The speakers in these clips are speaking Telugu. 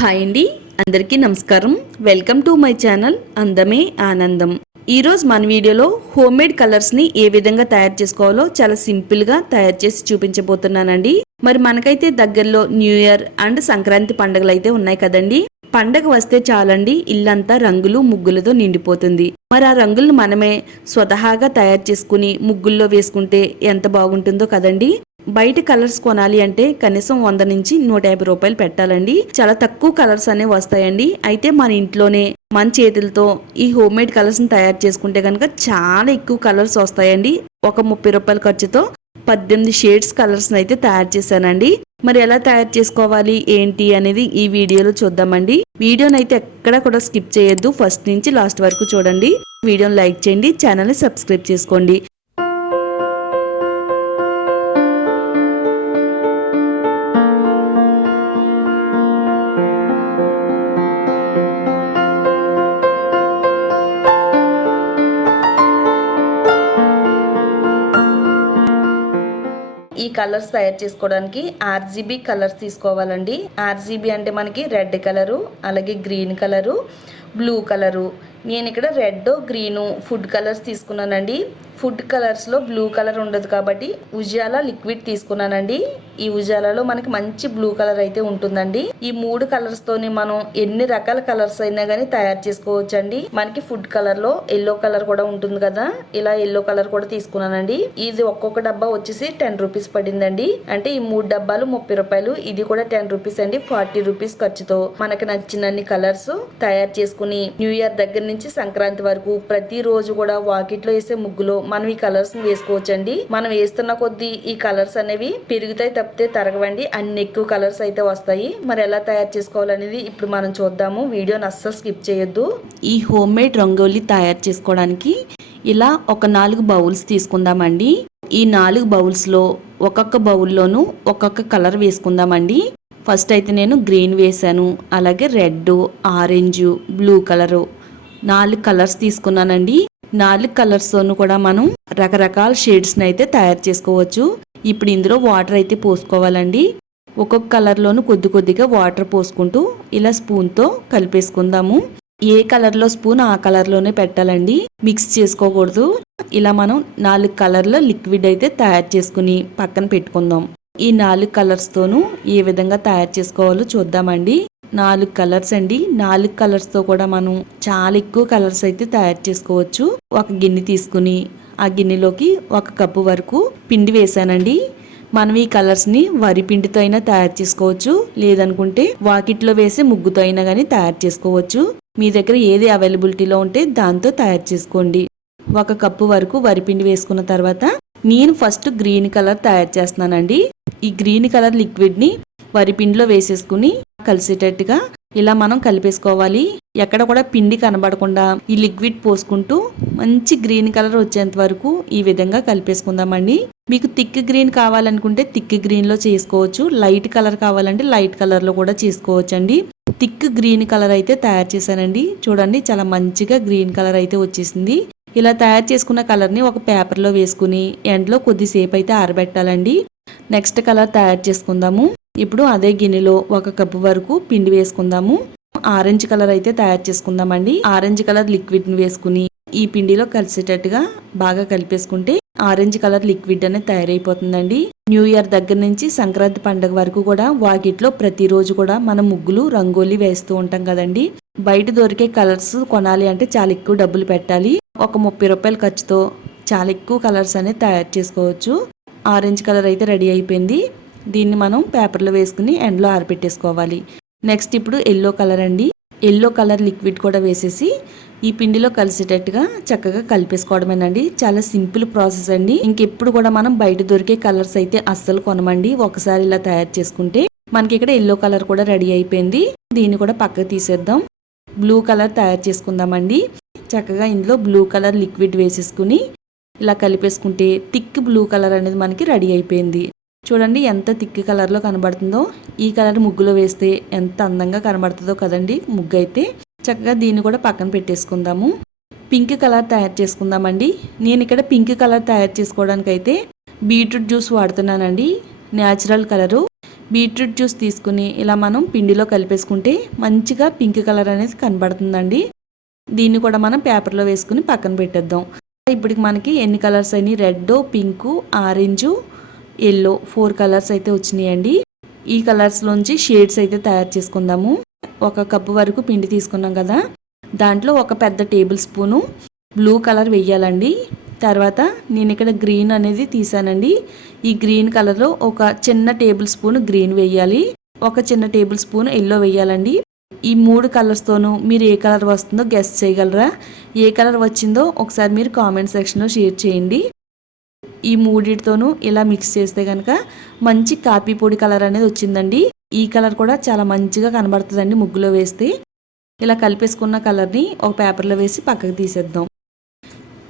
హాయ్ అండి, అందరికీ నమస్కారం. వెల్కమ్ టు మై ఛానల్ అందమే ఆనందం. ఈరోజు మన వీడియోలో హోమ్ మేడ్ కలర్స్ని ఏ విధంగా తయారు చేసుకోవాలో చాలా సింపుల్గా తయారు చేసి చూపించబోతున్నానండి. మరి మనకైతే దగ్గరలో న్యూ ఇయర్ అండ్ సంక్రాంతి పండుగలు అయితే ఉన్నాయి కదండి. పండగ వస్తే చాలండి ఇల్లంతా రంగులు ముగ్గులతో నిండిపోతుంది. మరి ఆ రంగులను మనమే స్వతహాగా తయారు చేసుకుని ముగ్గుల్లో వేసుకుంటే ఎంత బాగుంటుందో కదండి. బయట కలర్స్ కొనాలి అంటే కనీసం 100 నుంచి 150 రూపాయలు పెట్టాలండి. చాలా తక్కువ కలర్స్ అనేవి వస్తాయండి. అయితే మన ఇంట్లోనే మన చేతులతో ఈ హోమ్ మేడ్ కలర్స్ ని తయారు చేసుకుంటే కనుక చాలా ఎక్కువ కలర్స్ వస్తాయండి. ఒక 30 రూపాయల ఖర్చుతో 18 షేడ్స్ కలర్స్ అయితే తయారు చేశానండి. మరి ఎలా తయారు చేసుకోవాలి ఏంటి అనేది ఈ వీడియోలో చూద్దామండి. వీడియోని అయితే ఎక్కడ కూడా స్కిప్ చేయొద్దు, ఫస్ట్ నుంచి లాస్ట్ వరకు చూడండి. వీడియోని లైక్ చేయండి, ఛానల్ని సబ్స్క్రైబ్ చేసుకోండి. ఈ కలర్స్ తయారు చేసుకోవడానికి ఆర్జీబీ కలర్స్ తీసుకోవాలండి. ఆర్జీబీ అంటే మనకి రెడ్ కలరు, అలాగే గ్రీన్ కలరు, బ్లూ కలరు. నేను ఇక్కడ రెడ్ గ్రీను ఫుడ్ కలర్స్ తీసుకున్నానండి. ఫుడ్ కలర్స్లో బ్లూ కలర్ ఉండదు కాబట్టి ఉజాలా లిక్విడ్ తీసుకున్నానండి. ఈ ఉజాలలో మనకి మంచి బ్లూ కలర్ అయితే ఉంటుందండి. ఈ 3 కలర్స్ తోని మనం ఎన్ని రకాల కలర్స్ అయినా కానీ తయారు చేసుకోవచ్చు అండి. మనకి ఫుడ్ కలర్ లో ఎల్లో కలర్ కూడా ఉంటుంది కదా, ఇలా ఎల్లో కలర్ కూడా తీసుకున్నానండి. ఇది ఒక్కొక్క డబ్బా వచ్చేసి 10 రూపీస్ పడిందండి. అంటే ఈ 3 డబ్బాలు 30 రూపాయలు, ఇది కూడా 10 రూపీస్ అండి. 40 రూపీస్ ఖర్చుతో మనకి నచ్చినన్ని కలర్స్ తయారు చేసుకుని న్యూ ఇయర్ దగ్గర నుంచి సంక్రాంతి వరకు ప్రతి రోజు కూడా వాకిట్లో వేసే ముగ్గులో మనం ఈ కలర్స్ ని వేసుకోవచ్చండి. మనం వేస్తున్న కొద్దీ ఈ కలర్స్ అనేవి పెరుగుతాయి తప్పితే తరగవండి. అన్ని ఎక్కువ కలర్స్ అయితే వస్తాయి. మరి ఎలా తయారు చేసుకోవాలనేది ఇప్పుడు మనం చూద్దాము. వీడియోని అస్సలు స్కిప్ చేయొద్దు. ఈ హోమ్ మేడ్ రంగోలీ తయారు చేసుకోవడానికి ఇలా ఒక 4 బౌల్స్ తీసుకుందామండి. ఈ 4 బౌల్స్ లో ఒక్కొక్క బౌల్లోనూ ఒక్కొక్క కలర్ వేసుకుందామండి. ఫస్ట్ అయితే నేను గ్రీన్ వేసాను, అలాగే red, orange, blue colour 4 colours తీసుకున్నానండి. 4 కలర్స్ తోను కూడా మనం రకరకాల షేడ్స్ అయితే తయారు చేసుకోవచ్చు. ఇప్పుడు ఇందులో వాటర్ అయితే పోసుకోవాలండి. ఒక్కొక్క కలర్ లోను కొద్ది కొద్దిగా వాటర్ పోసుకుంటూ ఇలా స్పూన్ తో కలిపేసుకుందాము. ఏ కలర్ లో స్పూన్ ఆ కలర్ లోనే పెట్టాలండి, మిక్స్ చేసుకోకూడదు. ఇలా మనం 4 కలర్ల లిక్విడ్ అయితే తయారు చేసుకుని పక్కన పెట్టుకుందాం. ఈ 4 కలర్స్ తోను ఏ విధంగా తయారు చేసుకోవాలో చూద్దామండి. 4 కలర్స్ అండి. 4 కలర్స్ తో కూడా మనం చాలా ఎక్కువ కలర్స్ అయితే తయారు చేసుకోవచ్చు. ఒక గిన్నె తీసుకుని ఆ గిన్నెలోకి 1 కప్పు వరకు పిండి వేసానండి. మనం ఈ కలర్స్ ని వరి పిండితో అయినా తయారు చేసుకోవచ్చు, లేదనుకుంటే వాకిట్లో వేసే ముగ్గుతో అయినా కానీ తయారు చేసుకోవచ్చు. మీ దగ్గర ఏది అవైలబిలిటీలో ఉంటే దాంతో తయారు చేసుకోండి. 1 కప్పు వరకు వరిపిండి వేసుకున్న తర్వాత నేను ఫస్ట్ గ్రీన్ కలర్ తయారు చేస్తున్నానండి. ఈ గ్రీన్ కలర్ లిక్విడ్ ని వరిపిండిలో వేసేసుకుని కలిసేటట్టుగా ఇలా మనం కలిపేసుకోవాలి. ఎక్కడ కూడా పిండి కనబడకుండా ఈ లిక్విడ్ పోసుకుంటూ మంచి గ్రీన్ కలర్ వచ్చేంత వరకు ఈ విధంగా కలిపేసుకుందామండి. మీకు థిక్ గ్రీన్ కావాలనుకుంటే థిక్ గ్రీన్ లో చేసుకోవచ్చు, లైట్ కలర్ కావాలంటే లైట్ కలర్ లో కూడా చేసుకోవచ్చు అండి. థిక్ గ్రీన్ కలర్ అయితే తయారు చేశానండి. చూడండి చాలా మంచిగా గ్రీన్ కలర్ అయితే వచ్చేసింది. ఇలా తయారు చేసుకున్న కలర్ ని ఒక పేపర్ లో వేసుకుని ఎండలో కొద్దిసేపు అయితే ఆరబెట్టాలండి. నెక్స్ట్ కలర్ తయారు చేసుకుందాము. ఇప్పుడు అదే గిన్నెలో 1 కప్పు వరకు పిండి వేసుకుందాము. ఆరెంజ్ కలర్ అయితే తయారు చేసుకుందామండి. ఆరెంజ్ కలర్ లిక్విడ్ ని వేసుకుని ఈ పిండిలో కలిసేటట్టుగా బాగా కలిపేసుకుంటే ఆరెంజ్ కలర్ లిక్విడ్ అనేది తయారైపోతుందండి. న్యూ ఇయర్ దగ్గర నుంచి సంక్రాంతి పండుగ వరకు కూడా వాకిట్లో ప్రతిరోజు కూడా మనం ముగ్గులు రంగోలీ వేస్తూ ఉంటాం కదండి. బయట దొరికే కలర్స్ కొనాలి అంటే చాలా ఎక్కువ డబ్బులు పెట్టాలి. ఒక 30 రూపాయల ఖర్చుతో చాలా ఎక్కువ కలర్స్ అనేది తయారు చేసుకోవచ్చు. ఆరెంజ్ కలర్ అయితే రెడీ అయిపోయింది. దీన్ని మనం పేపర్లో వేసుకుని ఎండలో ఆరబెట్టేసుకోవాలి. నెక్స్ట్ ఇప్పుడు ఎల్లో కలర్ అండి. ఎల్లో కలర్ లిక్విడ్ కూడా వేసేసి ఈ పిండిలో కలిసేటట్టుగా చక్కగా కలిపేసుకోవడమేనండి. చాలా సింపుల్ ప్రాసెస్ అండి. ఇంకెప్పుడు కూడా మనం బయట దొరికే కలర్స్ అయితే అస్సలు కొనమండి. ఒకసారి ఇలా తయారు చేసుకుంటే మనకి ఇక్కడ ఎల్లో కలర్ కూడా రెడీ అయిపోయింది. దీన్ని కూడా పక్కకు తీసేద్దాం. బ్లూ కలర్ తయారు చేసుకుందామండి. చక్కగా ఇందులో బ్లూ కలర్ లిక్విడ్ వేసేసుకుని ఇలా కలిపేసుకుంటే థిక్ బ్లూ కలర్ అనేది మనకి రెడీ అయిపోయింది. చూడండి ఎంత థిక్ కలర్ లో కనబడుతుందో. ఈ కలర్ ముగ్గులో వేస్తే ఎంత అందంగా కనబడుతుందో కదండి ముగ్గు అయితే. చక్కగా దీన్ని కూడా పక్కన పెట్టేసుకుందాము. పింక్ కలర్ తయారు చేసుకుందామండి. నేను ఇక్కడ పింక్ కలర్ తయారు చేసుకోవడానికి అయితే బీట్రూట్ జ్యూస్ వాడుతున్నానండి. Natural colour. బీట్రూట్ జ్యూస్ తీసుకుని ఇలా మనం పిండిలో కలిపేసుకుంటే మంచిగా పింక్ కలర్ అనేది కనబడుతుందండి. దీన్ని కూడా మనం పేపర్లో వేసుకుని పక్కన పెట్టేద్దాం. ఇప్పటికి మనకి ఎన్ని కలర్స్ అయినాయి, red, pink, orange, yellow 4 colours అయితే వచ్చినాయండి. ఈ కలర్స్లోంచి షేడ్స్ అయితే తయారు చేసుకుందాము. 1 కప్పు వరకు పిండి తీసుకున్నాం కదా, దాంట్లో 1 పెద్ద టేబుల్ స్పూను బ్లూ కలర్ వేయాలండి. తర్వాత నేను ఇక్కడ గ్రీన్ అనేది తీసానండి. ఈ గ్రీన్ కలర్లో 1 చిన్న టేబుల్ స్పూన్ గ్రీన్ వేయాలి, 1 చిన్న టేబుల్ స్పూన్ ఎల్లో వేయాలండి. ఈ 3 కలర్స్తోనూ మీరు ఏ కలర్ వస్తుందో గెస్ చేయగలరా? ఏ కలర్ వచ్చిందో ఒకసారి మీరు కామెంట్ సెక్షన్లో షేర్ చేయండి. ఈ 3తోనూ ఇలా మిక్స్ చేస్తే కనుక మంచి కాఫీ పొడి కలర్ అనేది వచ్చిందండి. ఈ కలర్ కూడా చాలా మంచిగా కనబడుతుందండి ముగ్గులో వేస్తే. ఇలా కలిపేసుకున్న కలర్ని ఒక పేపర్లో వేసి పక్కకు తీసేద్దాం.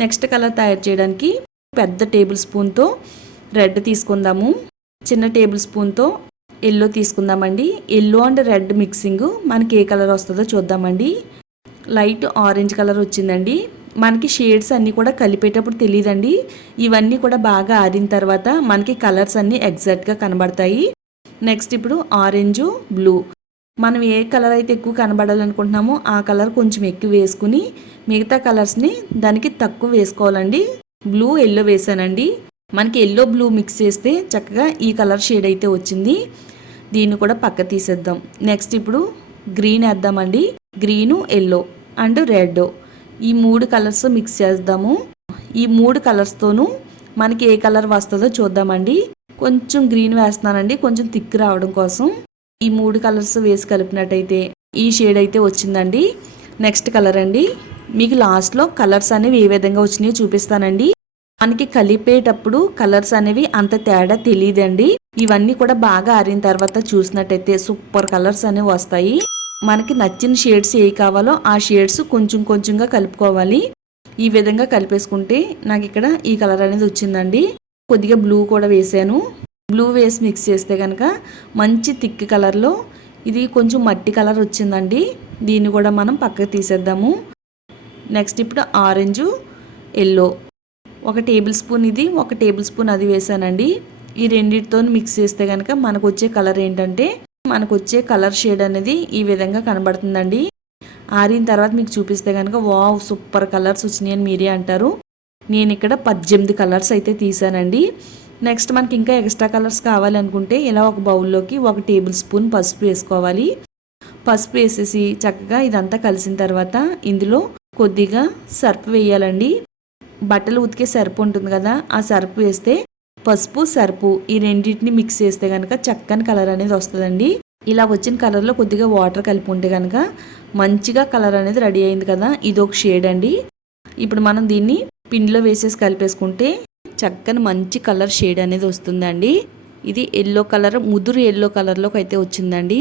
నెక్స్ట్ కలర్ తయారు చేయడానికి పెద్ద టేబుల్ స్పూన్తో రెడ్ తీసుకుందాము, చిన్న టేబుల్ స్పూన్తో ఎల్లో తీసుకుందామండి. ఎల్లో అండ్ రెడ్ మిక్సింగ్ మనకి ఏ కలర్ వస్తుందో చూద్దామండి. లైట్ ఆరెంజ్ కలర్ వచ్చిందండి. మనకి షేడ్స్ అన్నీ కూడా కలిపేటప్పుడు తెలియదండి. ఇవన్నీ కూడా బాగా ఆరిన తర్వాత మనకి కలర్స్ అన్నీ ఎగ్జాక్ట్గా కనబడతాయి. నెక్స్ట్ ఇప్పుడు ఆరెంజ్, బ్లూ, మనం ఏ కలర్ అయితే ఎక్కువ కనబడాలనుకుంటున్నామో ఆ కలర్ కొంచెం ఎక్కువ వేసుకుని మిగతా కలర్స్ని దానికి తక్కువ వేసుకోవాలండి. బ్లూ, ఎల్లో వేసానండి. మనకి ఎల్లో బ్లూ మిక్స్ చేస్తే చక్కగా ఈ కలర్ షేడ్ అయితే వచ్చింది. దీన్ని కూడా పక్క తీసేద్దాం. నెక్స్ట్ ఇప్పుడు గ్రీన్ వేద్దామండి. గ్రీను, ఎల్లో అండ్ రెడ్ ఈ 3 కలర్స్ మిక్స్ చేద్దాము. ఈ 3 కలర్స్తోనూ మనకి ఏ కలర్ వస్తుందో చూద్దామండి. కొంచెం గ్రీన్ వేస్తున్నానండి, కొంచెం థిక్ రావడం కోసం. ఈ 3 కలర్స్ వేసి కలిపినట్టయితే ఈ షేడ్ అయితే వచ్చిందండి. నెక్స్ట్ కలర్ అండి. మీకు లాస్ట్లో కలర్స్ అనేవి ఏ విధంగా వచ్చినాయో చూపిస్తానండి. మనకి కలిపేటప్పుడు కలర్స్ అనేవి అంత తేడా తెలియదండి. ఇవన్నీ కూడా బాగా ఆరిన తర్వాత చూసినట్టయితే సూపర్ కలర్స్ అనేవి వస్తాయి. మనకి నచ్చిన షేడ్స్ ఏ కావాలో ఆ షేడ్స్ కొంచెం కొంచెంగా కలుపుకోవాలి. ఈ విధంగా కలిపేసుకుంటే నాకు ఇక్కడ ఈ కలర్ అనేది వచ్చిందండి. కొద్దిగా బ్లూ కూడా వేసాను. బ్లూ వేసి మిక్స్ చేస్తే కనుక మంచి థిక్ కలర్లో ఇది కొంచెం మట్టి కలర్ వచ్చిందండి. దీన్ని కూడా మనం పక్కకు తీసేద్దాము. నెక్స్ట్ ఇప్పుడు ఆరెంజ్, ఎల్లో 1 టేబుల్ స్పూన్ ఇది, 1 టేబుల్ స్పూన్ అది వేసానండి. ఈ రెండింటితో మిక్స్ చేస్తే కనుక మనకు వచ్చే కలర్ ఏంటంటే మనకు వచ్చే కలర్ షేడ్ అనేది ఈ విధంగా కనబడుతుందండి. ఆరిన తర్వాత మీకు చూపిస్తే కనుక వావ్ సూపర్ కలర్స్ వచ్చినాయని మీరే అంటారు. నేను ఇక్కడ 18 కలర్స్ అయితే తీసానండి. నెక్స్ట్ మనకి ఇంకా ఎక్స్ట్రా కలర్స్ కావాలి అనుకుంటే ఇలా ఒక బౌల్లోకి 1 టేబుల్ స్పూన్ పసుపు వేసుకోవాలి. పసుపు వేసేసి చక్కగా ఇదంతా కలిసిన తర్వాత ఇందులో కొద్దిగా సర్ఫ్ వేయాలండి. బట్టలు ఉతికే సర్ఫ్ ఉంటుంది కదా, ఆ సర్ఫ్ వేస్తే పసుపు, సర్ఫు ఈ రెండింటిని మిక్స్ చేస్తే కనుక చక్కని కలర్ అనేది వస్తుందండి. ఇలా వచ్చిన కలర్లో కొద్దిగా వాటర్ కలిపి ఉంటే కనుక మంచిగా కలర్ అనేది రెడీ అయింది కదా. ఇది ఒక షేడ్ అండి. ఇప్పుడు మనం దీన్ని పిండిలో వేసేసి కలిపేసుకుంటే చక్కని మంచి కలర్ షేడ్ అనేది వస్తుందండి. ఇది ఎల్లో కలర్, ముదురు ఎల్లో కలర్లోకి అయితే వచ్చిందండి.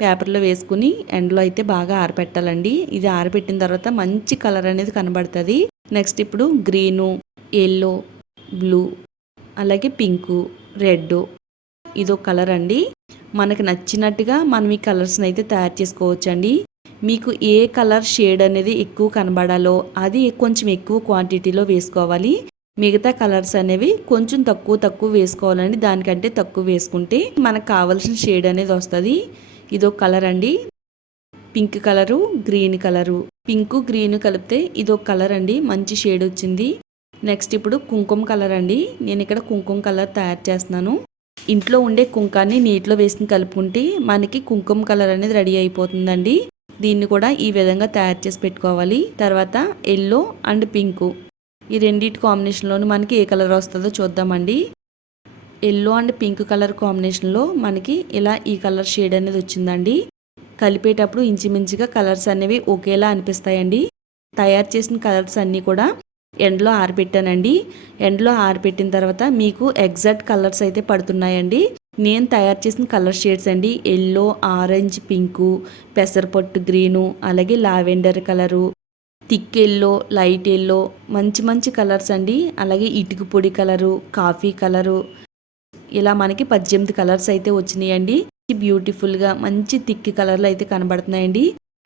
పేపర్లో వేసుకుని ఎండలో అయితే బాగా ఆరబెట్టాలండి. ఇది ఆరబెట్టిన తర్వాత మంచి కలర్ అనేది కనబడుతుంది. నెక్స్ట్ ఇప్పుడు గ్రీను, ఎల్లో, బ్లూ అలాగే పింకు, రెడ్ ఇదొక కలర్ అండి. మనకు నచ్చినట్టుగా మనం ఈ కలర్స్ని అయితే తయారు చేసుకోవచ్చండి. మీకు ఏ కలర్ షేడ్ అనేది ఎక్కువ కనబడాలో అది కొంచెం ఎక్కువ క్వాంటిటీలో వేసుకోవాలి. మిగతా కలర్స్ అనేవి కొంచెం తక్కువ వేసుకోవాలండి. దానికంటే తక్కువ వేసుకుంటే మనకు కావాల్సిన షేడ్ అనేది వస్తుంది. ఇదొక కలర్ అండి. Pink colour, green colour, pink green కలిపితే ఇదొక కలర్ అండి. మంచి షేడ్ వచ్చింది. నెక్స్ట్ ఇప్పుడు కుంకుమ కలర్ అండి. నేను ఇక్కడ కుంకుమ కలర్ తయారు చేస్తున్నాను. ఇంట్లో ఉండే కుంకాన్ని నీటిలో వేసుకుని కలుపుకుంటే మనకి కుంకుమ కలర్ అనేది రెడీ అయిపోతుందండి. దీన్ని కూడా ఈ విధంగా తయారు చేసి పెట్టుకోవాలి. తర్వాత ఎల్లో అండ్ పింకు ఈ రెండింటి కాంబినేషన్లోని మనకి ఏ కలర్ వస్తుందో చూద్దామండి. ఎల్లో అండ్ పింక్ కలర్ కాంబినేషన్లో మనకి ఇలా ఈ కలర్ షేడ్ అనేది వచ్చిందండి. కలిపేటప్పుడు ఇంచుమించుగా కలర్స్ అనేవి ఒకేలా అనిపిస్తాయండి. తయారు చేసిన కలర్స్ అన్నీ కూడా ఎండలో ఆరబెట్టానండి. ఎండలో ఆరబెట్టిన తర్వాత మీకు ఎగ్జాక్ట్ కలర్స్ అయితే పడుతున్నాయండి. నేను తయారు చేసిన కలర్ షేడ్స్ అండి. ఎల్లో, ఆరెంజ్, పింకు, పెసరపట్టు గ్రీను, అలాగే lavender colour, thick yellow, light yellow మంచి కలర్స్ అండి. అలాగే ఇటుక పొడి కలరు, కాఫీ కలరు ఇలా మనకి 18 కలర్స్ అయితే వచ్చినాయండి. బ్యూటిఫుల్గా మంచి థిక్ కలర్లు అయితే కనబడుతున్నాయండి.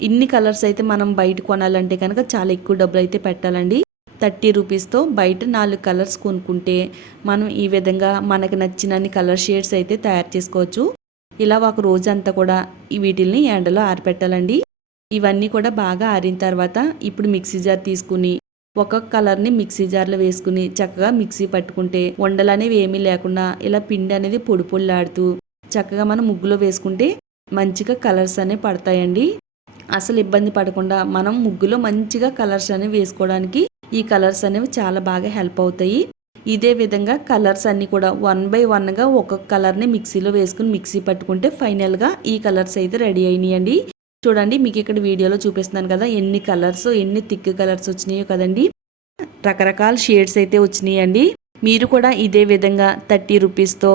ఇన్ని కలర్స్ అయితే మనం బయట కొనాలంటే కనుక చాలా ఎక్కువ డబ్బులు అయితే పెట్టాలండి. రూపీస్తో బయట 4 కలర్స్ కొనుక్కుంటే మనం ఈ విధంగా మనకు నచ్చినన్ని కలర్ షేడ్స్ అయితే తయారు చేసుకోవచ్చు. ఇలా ఒక రోజంతా కూడా వీటిల్ని ఎండలో ఆరిపెట్టాలండి. ఇవన్నీ కూడా బాగా ఆరిన తర్వాత ఇప్పుడు మిక్సీ జార్ తీసుకుని ఒక్కొక్క కలర్ని మిక్సీ జార్లో వేసుకుని చక్కగా మిక్సీ పట్టుకుంటే ఉండలు అనేవి ఏమీ లేకుండా ఇలా పిండి అనేది పొడి పొడిలాడుతూ చక్కగా మనం ముగ్గులో వేసుకుంటే మంచిగా కలర్స్ అనేవి పడతాయండి. అసలు ఇబ్బంది పడకుండా మనం ముగ్గులో మంచిగా కలర్స్ అనేవి వేసుకోవడానికి ఈ కలర్స్ అనేవి చాలా బాగా హెల్ప్ అవుతాయి. ఇదే విధంగా కలర్స్ అన్నీ కూడా 1 బై 1గా ఒక్కొక్క కలర్ని మిక్సీలో వేసుకుని మిక్సీ పట్టుకుంటే ఫైనల్గా ఈ కలర్స్ అయితే రెడీ అయినాయండి. చూడండి, మీకు ఇక్కడ వీడియోలో చూపిస్తున్నాను కదా ఎన్ని కలర్స్, ఎన్ని థిక్ కలర్స్ వచ్చినాయో కదండి. రకరకాల షేడ్స్ అయితే వచ్చినాయండి. మీరు కూడా ఇదే విధంగా 30 రూపీస్తో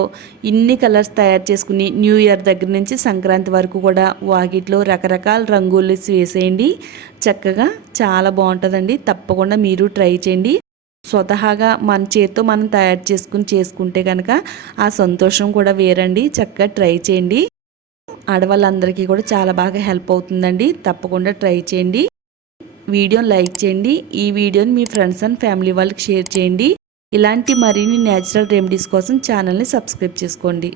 ఇన్ని కలర్స్ తయారు చేసుకుని న్యూ ఇయర్ దగ్గర నుంచి సంక్రాంతి వరకు కూడా వాకిట్లో రకరకాల రంగులు వేసేయండి. చక్కగా చాలా బాగుంటుందండి. తప్పకుండా మీరు ట్రై చేయండి. స్వతహాగా మన చేతితో మనం తయారు చేసుకుంటే కనుక ఆ సంతోషం కూడా వేరండి. చక్కగా ట్రై చేయండి. ఆడవాళ్ళందరికీ కూడా చాలా బాగా హెల్ప్ అవుతుందండి. తప్పకుండా ట్రై చేయండి. వీడియోని లైక్ చేయండి. ఈ వీడియోని మీ ఫ్రెండ్స్ అండ్ ఫ్యామిలీ వాళ్ళకి షేర్ చేయండి. ఇలాంటి మరిన్ని న్యాచురల్ రెమెడీస్ కోసం ఛానల్ని సబ్స్క్రైబ్ చేసుకోండి.